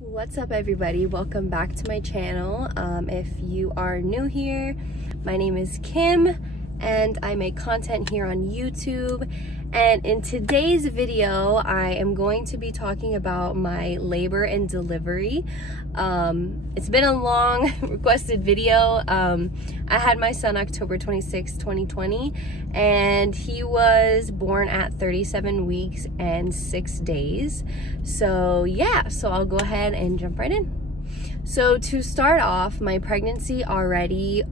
What's up, everybody? Welcome back to my channel. If you are new here, my name is Kim and I make content here on YouTube. And in today's video, I am going to be talking about my labor and delivery. It's been a long requested video. I had my son October 26, 2020, and he was born at 37 weeks and 6 days. So yeah, so I'll go ahead and jump right in. So to start off, my pregnancy already,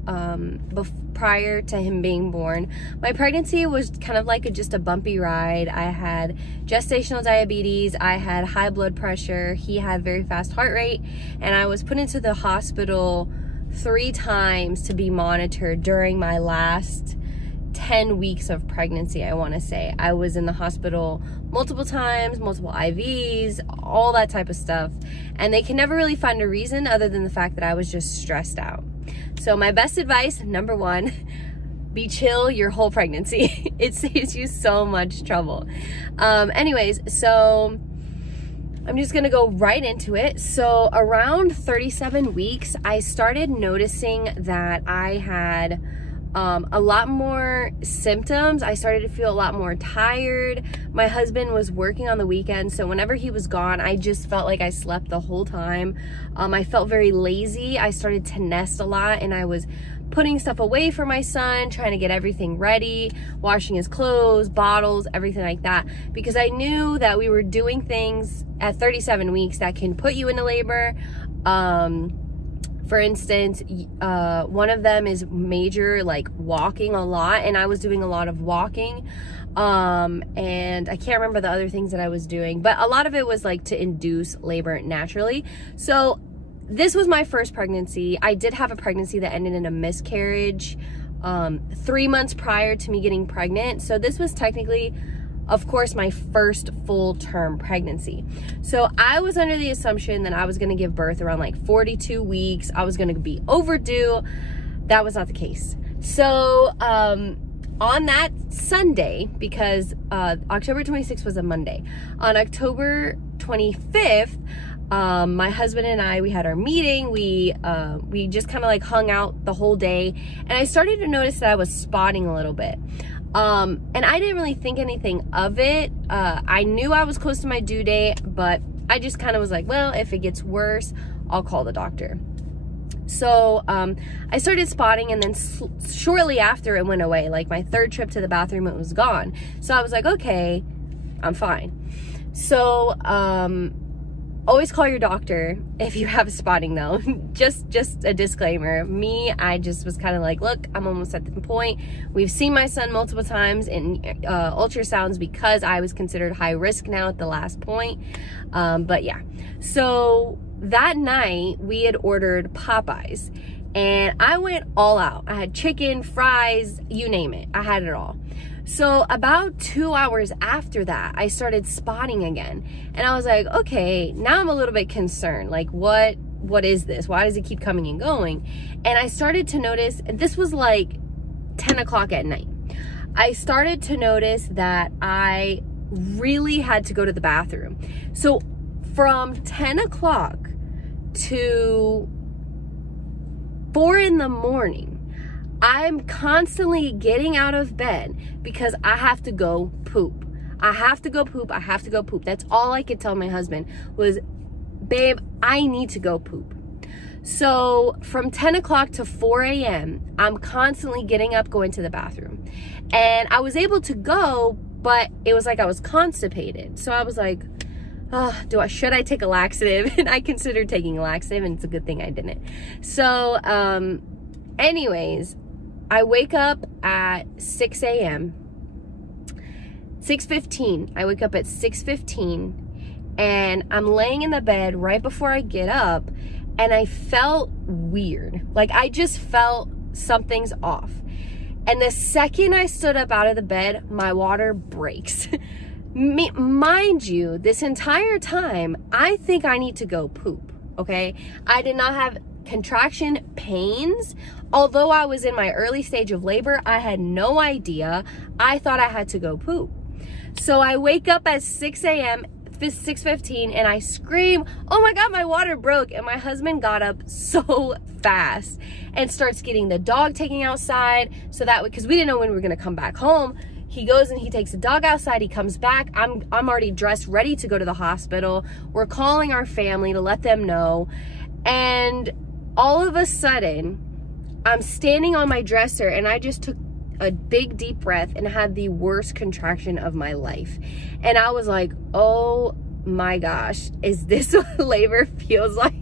prior to him being born, my pregnancy was kind of like just a bumpy ride. I had gestational diabetes, I had high blood pressure, he had very fast heart rate, and I was put into the hospital 3 times to be monitored during my last 10 weeks of pregnancy. I want to say I was in the hospital multiple times, multiple IVs, all that type of stuff, and they can never really find a reason other than the fact that I was just stressed out. So my best advice, number 1, be chill your whole pregnancy. It saves you so much trouble. Anyways, so I'm just gonna go right into it. So around 37 weeks, I started noticing that I had a lot more symptoms. I started to feel a lot more tired. My husband was working on the weekend, so whenever he was gone, I just felt like I slept the whole time. I felt very lazy. I started to nest a lot, and I was putting stuff away for my son, trying to get everything ready, washing his clothes, bottles, everything like that, because I knew that we were doing things at 37 weeks that can put you into labor. For instance, one of them is major, like walking a lot, and I was doing a lot of walking, and I can't remember the other things that I was doing, but a lot of it was like to induce labor naturally. So this was my first pregnancy. I did have a pregnancy that ended in a miscarriage 3 months prior to me getting pregnant, so this was technically, of course, my first full-term pregnancy. So I was under the assumption that I was gonna give birth around like 42 weeks. I was gonna be overdue. That was not the case. So on that Sunday, because October 26th was a Monday, on October 25th, my husband and I, we had our meeting. We just kind of like hung out the whole day, and I started to notice that I was spotting a little bit. And I didn't really think anything of it. I knew I was close to my due date, but I just kind of was like, well, if it gets worse, I'll call the doctor. So I started spotting, and then shortly after it went away. Like my 3rd trip to the bathroom, it was gone. So I was like, okay, I'm fine. So always call your doctor if you have spotting, though. just a disclaimer. Me, I just was kind of like, look, I'm almost at the point. We've seen my son multiple times in ultrasounds because I was considered high risk now at the last point. But yeah, so that night we had ordered Popeyes, and I went all out. I had chicken, fries, you name it. I had it all. So about 2 hours after that, I started spotting again. And I was like, okay, now I'm a little bit concerned. Like, what is this? Why does it keep coming and going? And I started to notice, this was like 10 o'clock at night. I started to notice that I really had to go to the bathroom. So from 10 o'clock to 4 in the morning, I'm constantly getting out of bed because I have to go poop. I have to go poop. I have to go poop. That's all I could tell my husband was, babe, I need to go poop. So from 10 o'clock to 4 a.m., I'm constantly getting up, going to the bathroom. And I was able to go, but it was like I was constipated. So I was like, oh, should I take a laxative? And I considered taking a laxative, and it's a good thing I didn't. So anyways, I wake up at 6 a.m. 6:15. I wake up at 6:15, and I'm laying in the bed right before I get up, and I felt weird. Like, I just felt something's off. And the second I stood up out of the bed, my water breaks. Mind you, this entire time, I think I need to go poop, okay? I did not have contraction pains. Although I was in my early stage of labor, I had no idea. I thought I had to go poop. So I wake up at 6 a.m. 6:15 and I scream, oh my God, my water broke. And my husband got up so fast and starts getting the dog taken outside, so that because we didn't know when we were gonna come back home. He goes and he takes the dog outside. He comes back. I'm already dressed, ready to go to the hospital. We're calling our family to let them know. And all of a sudden, I'm standing on my dresser and I just took a big deep breath and had the worst contraction of my life. And I was like, oh my gosh, is this what labor feels like?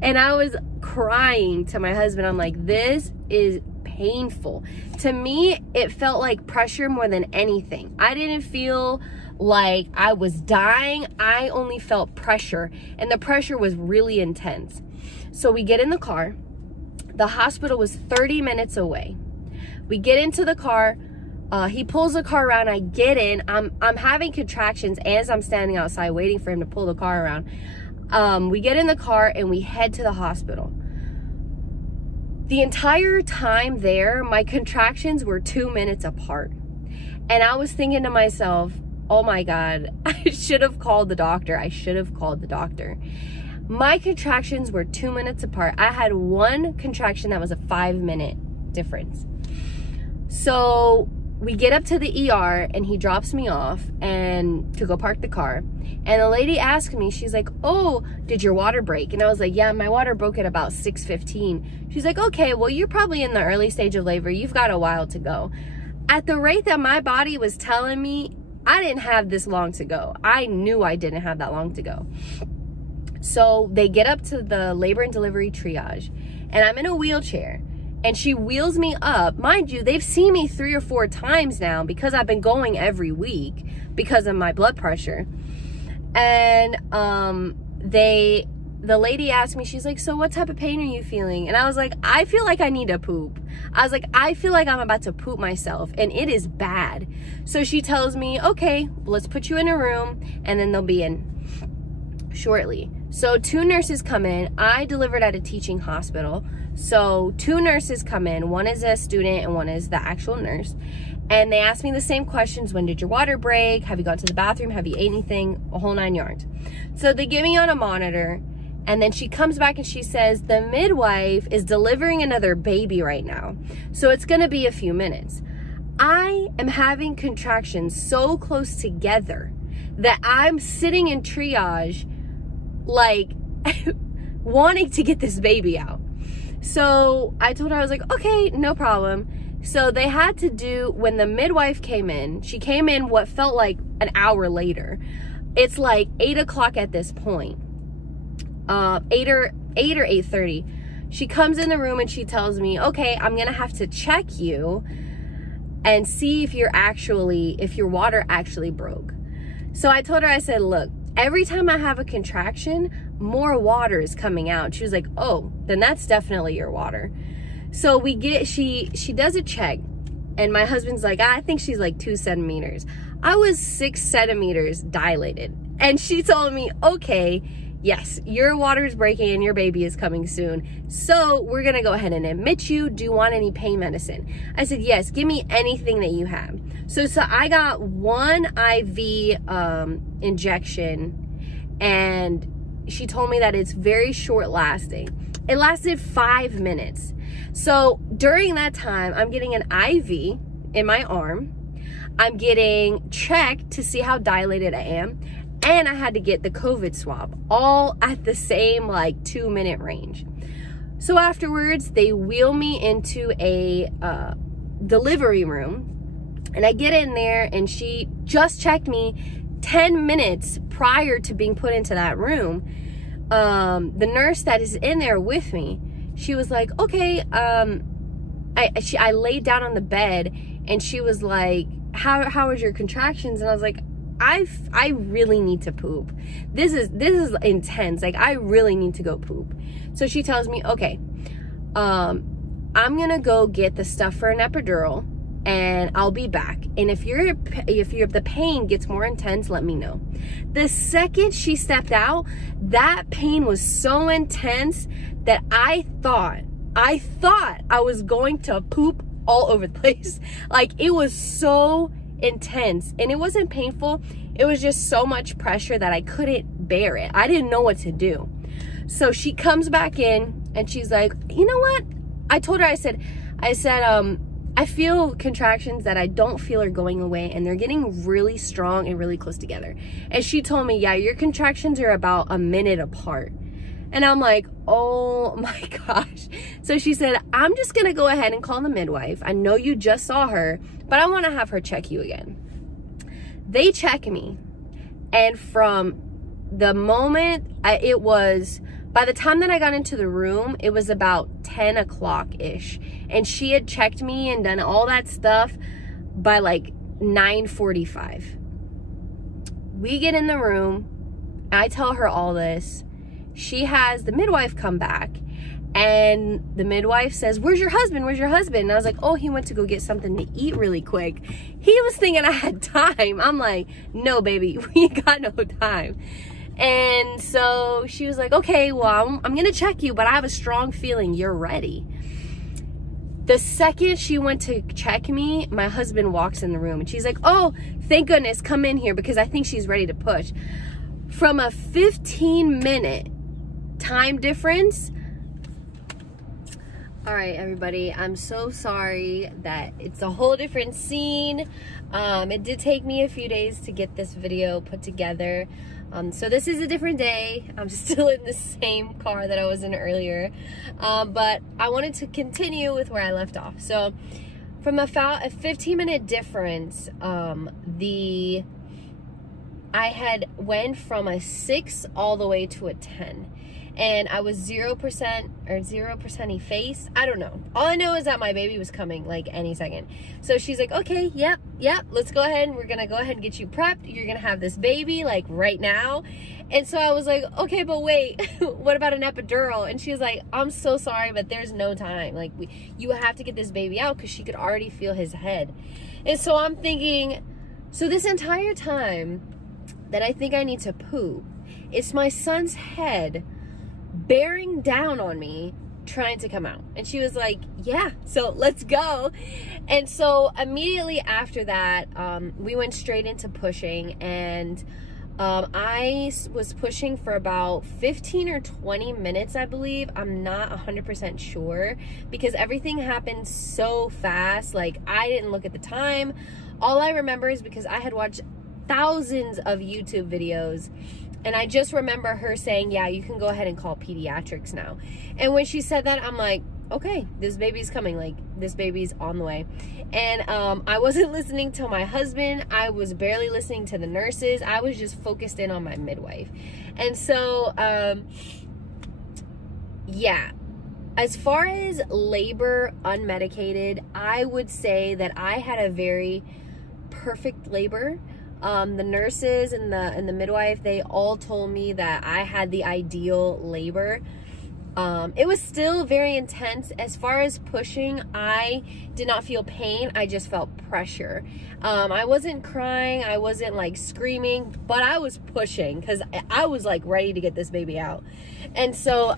And I was crying to my husband. I'm like, this is painful. To me, it felt like pressure more than anything. I didn't feel like I was dying. I only felt pressure, and the pressure was really intense. So we get in the car. The hospital was 30 minutes away. We get into the car. He pulls the car around. I get in. I'm having contractions as I'm standing outside waiting for him to pull the car around. We get in the car and we head to the hospital. The entire time there, my contractions were 2 minutes apart. And I was thinking to myself, oh my God, I should have called the doctor. I should have called the doctor. My contractions were 2 minutes apart. I had one contraction that was a 5-minute difference. So we get up to the ER and he drops me off and to go park the car. And the lady asked me, she's like, oh, did your water break? And I was like, yeah, my water broke at about 6:15. She's like, okay, well, you're probably in the early stage of labor. You've got a while to go. At the rate that my body was telling me, I didn't have this long to go. I knew I didn't have that long to go. So they get up to the labor and delivery triage and I'm in a wheelchair. And she wheels me up. Mind you, they've seen me 3 or 4 times now because I've been going every week because of my blood pressure. And the lady asked me, she's like, so what type of pain are you feeling? And I was like, I feel like I need to poop. I was like, I feel like I'm about to poop myself and it is bad. So she tells me, okay, let's put you in a room and then they'll be in shortly. So 2 nurses come in. I delivered at a teaching hospital. So 2 nurses come in. One is a student and one is the actual nurse. And they ask me the same questions. When did your water break? Have you gone to the bathroom? Have you ate anything? A whole 9 yards. So they get me on a monitor. And then she comes back and she says, the midwife is delivering another baby right now. So it's going to be a few minutes. I am having contractions so close together that I'm sitting in triage like wanting to get this baby out. So I told her, I was like, okay, no problem. So they had to do, when the midwife came in, she came in what felt like an hour later. It's like 8 o'clock at this point. 8 or 8:30. She comes in the room and she tells me, okay, I'm gonna have to check you and see if your water actually broke. So I told her, I said, look, every time I have a contraction, more water is coming out. She was like, oh, then that's definitely your water. So we get, she does a check and my husband's like, I think she's like 2 centimeters. I was 6 centimeters dilated. And she told me, okay, yes, your water is breaking and your baby is coming soon. So we're gonna go ahead and admit you. Do you want any pain medicine? I said, yes, give me anything that you have. So I got 1 IV injection and she told me that it's very short lasting. It lasted 5 minutes. So during that time, I'm getting an IV in my arm. I'm getting checked to see how dilated I am. And I had to get the COVID swab, all at the same like 2-minute range. So afterwards, they wheel me into a delivery room. And I get in there and she just checked me 10 minutes prior to being put into that room. The nurse that is in there with me, she was like, okay, I laid down on the bed and she was like, how was your contractions? And I was like, I really need to poop. This is intense. Like, I really need to go poop. So she tells me, okay, I'm gonna go get the stuff for an epidural and I'll be back. And if the pain gets more intense, let me know. The second she stepped out, that pain was so intense that I thought I was going to poop all over the place. Like, it was so intense and it wasn't painful. It was just so much pressure that I couldn't bear it. I didn't know what to do. So she comes back in and she's like, you know what? I told her, I said, I feel contractions that I don't feel are going away, and they're getting really strong and really close together. And she told me, yeah, your contractions are about a minute apart. And I'm like, oh my gosh. So she said, I'm just gonna go ahead and call the midwife. I know you just saw her, but I wanna have her check you again. They check me. And from the moment by the time that I got into the room, it was about 10 o'clock-ish. And she had checked me and done all that stuff by like 9:45. We get in the room. I tell her all this. She has the midwife come back. And the midwife says, where's your husband? Where's your husband? And I was like, oh, he went to go get something to eat really quick. He was thinking I had time. I'm like, no, baby, we ain't got no time. And so she was like, okay, well, I'm going to check you, but I have a strong feeling you're ready. The second she went to check me, my husband walks in the room and she's like, oh, thank goodness, come in here because I think she's ready to push. From a 15-minute time difference. All right, everybody, I'm so sorry that it's a whole different scene. It did take me a few days to get this video put together. So this is a different day. I'm still in the same car that I was in earlier. But I wanted to continue with where I left off. So from a 15-minute difference, I had went from a 6 all the way to a 10. And I was 0% or 0% effaced. I don't know. All I know is that my baby was coming like any second. So she's like, okay, yep, let's go ahead. We're going to go ahead and get you prepped. You're going to have this baby like right now. And so I was like, okay, but wait, what about an epidural? And she was like, I'm so sorry, but there's no time. Like you have to get this baby out because she could already feel his head. And so I'm thinking, so this entire time that I think I need to poop, it's my son's head bearing down on me trying to come out. And she was like, yeah, so let's go. And so immediately after that, we went straight into pushing, and I was pushing for about 15 or 20 minutes, I believe. I'm not 100% sure because everything happened so fast. Like, I didn't look at the time. All I remember is because I had watched thousands of YouTube videos, and I just remember her saying, yeah, you can go ahead and call pediatrics now. And when she said that, I'm like, okay, this baby's coming. Like, this baby's on the way. And I wasn't listening to my husband. I was barely listening to the nurses. I was just focused in on my midwife. And so, yeah. As far as labor unmedicated, I would say that I had a very perfect labor. The nurses and the midwife, they all told me that I had the ideal labor. It was still very intense. As far as pushing, I did not feel pain. I just felt pressure. I wasn't crying. I wasn't like screaming, but I was pushing because I was like ready to get this baby out. And so,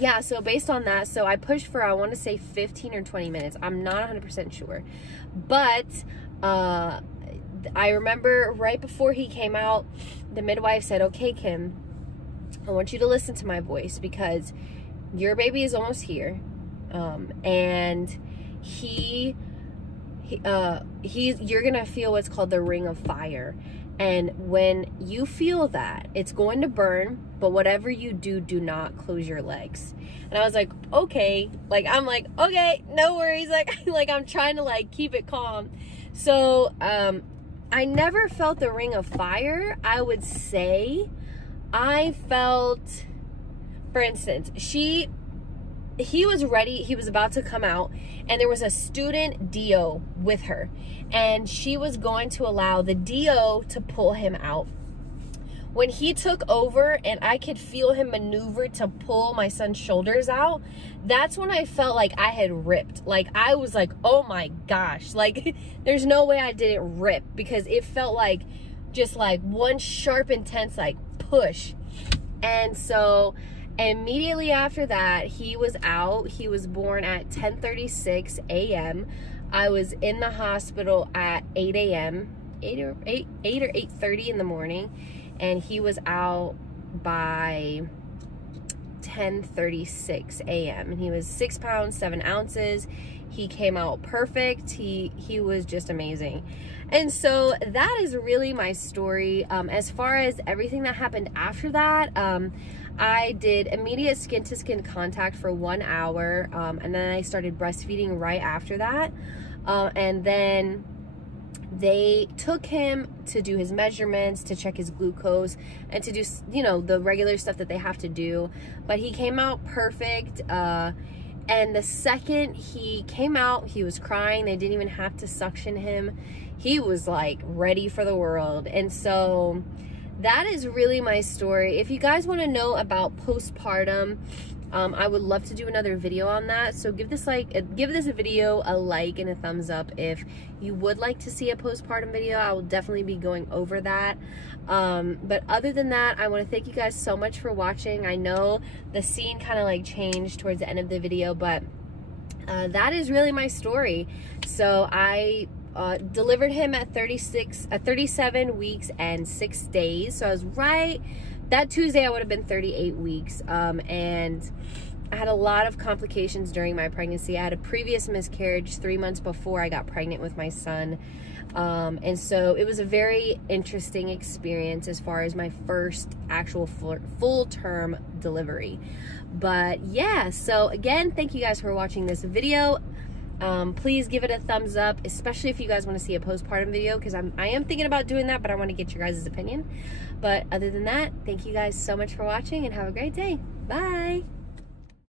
yeah, so based on that, so I pushed for, I want to say 15 or 20 minutes. I'm not 100% sure. But, I remember right before he came out, the midwife said, okay, Kim, I want you to listen to my voice because your baby is almost here. And you're going to feel what's called the ring of fire. And when you feel that, it's going to burn, but whatever you do, do not close your legs. And I was like, okay. Like, I'm like, okay, no worries. Like I'm trying to like keep it calm. So, I never felt the ring of fire. I would say I felt, for instance, he was ready. He was about to come out, and there was a student DO with her, and she was going to allow the DO to pull him out. When he took over and I could feel him maneuver to pull my son's shoulders out, that's when I felt like I had ripped. Like, I was like, oh my gosh. Like, there's no way I didn't rip because it felt like just like one sharp, intense, like, push. And so immediately after that, he was out. He was born at 10:36 a.m. I was in the hospital at 8 a.m. 8 or 8:30 in the morning, and he was out by 10:36 a.m. and he was 6 pounds 7 ounces. He came out perfect. He was just amazing. And so that is really my story. As far as everything that happened after that, I did immediate skin-to-skin contact for 1 hour, and then I started breastfeeding right after that. And then they took him to do his measurements, to check his glucose, and to do, you know, the regular stuff that they have to do. But he came out perfect. And the second he came out, he was crying. They didn't even have to suction him. He was like ready for the world. And so that is really my story. If you guys want to know about postpartum, I would love to do another video on that. So give this video a like and a thumbs up if you would like to see a postpartum video. I will definitely be going over that. But other than that, I want to thank you guys so much for watching. I know the scene kind of like changed towards the end of the video, but that is really my story. So I delivered him at 37 weeks and 6 days. So I was right. That Tuesday I would have been 38 weeks, and I had a lot of complications during my pregnancy. I had a previous miscarriage 3 months before I got pregnant with my son, and so it was a very interesting experience as far as my first actual full-term delivery. But yeah, so again, thank you guys for watching this video. Please give it a thumbs up, especially if you guys want to see a postpartum video, because I am thinking about doing that, but I want to get your guys' opinion. But other than that, thank you guys so much for watching, and have a great day. Bye!